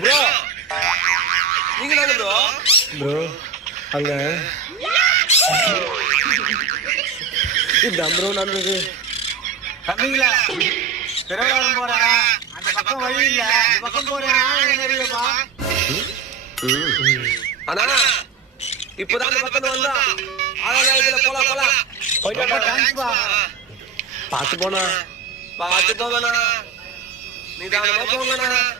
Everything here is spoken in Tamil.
ப்ரோ நீங்க தானே ப்ரோ? ப்ரோ அங்க இதான் ப்ரோ நடந்தது. தம்பிங்களா திருவிழாவும் போறேன், அந்த பக்கம் வழி இல்ல, இந்த பக்கம் போறேன். அண்ணா இப்பதான் அந்த பக்கம் வந்தா ஆளாயிரத்துல போலாம் போலாம். பார்த்து போனா பார்த்து போங்கண்ணா, நிதானமா போங்கண்ணா.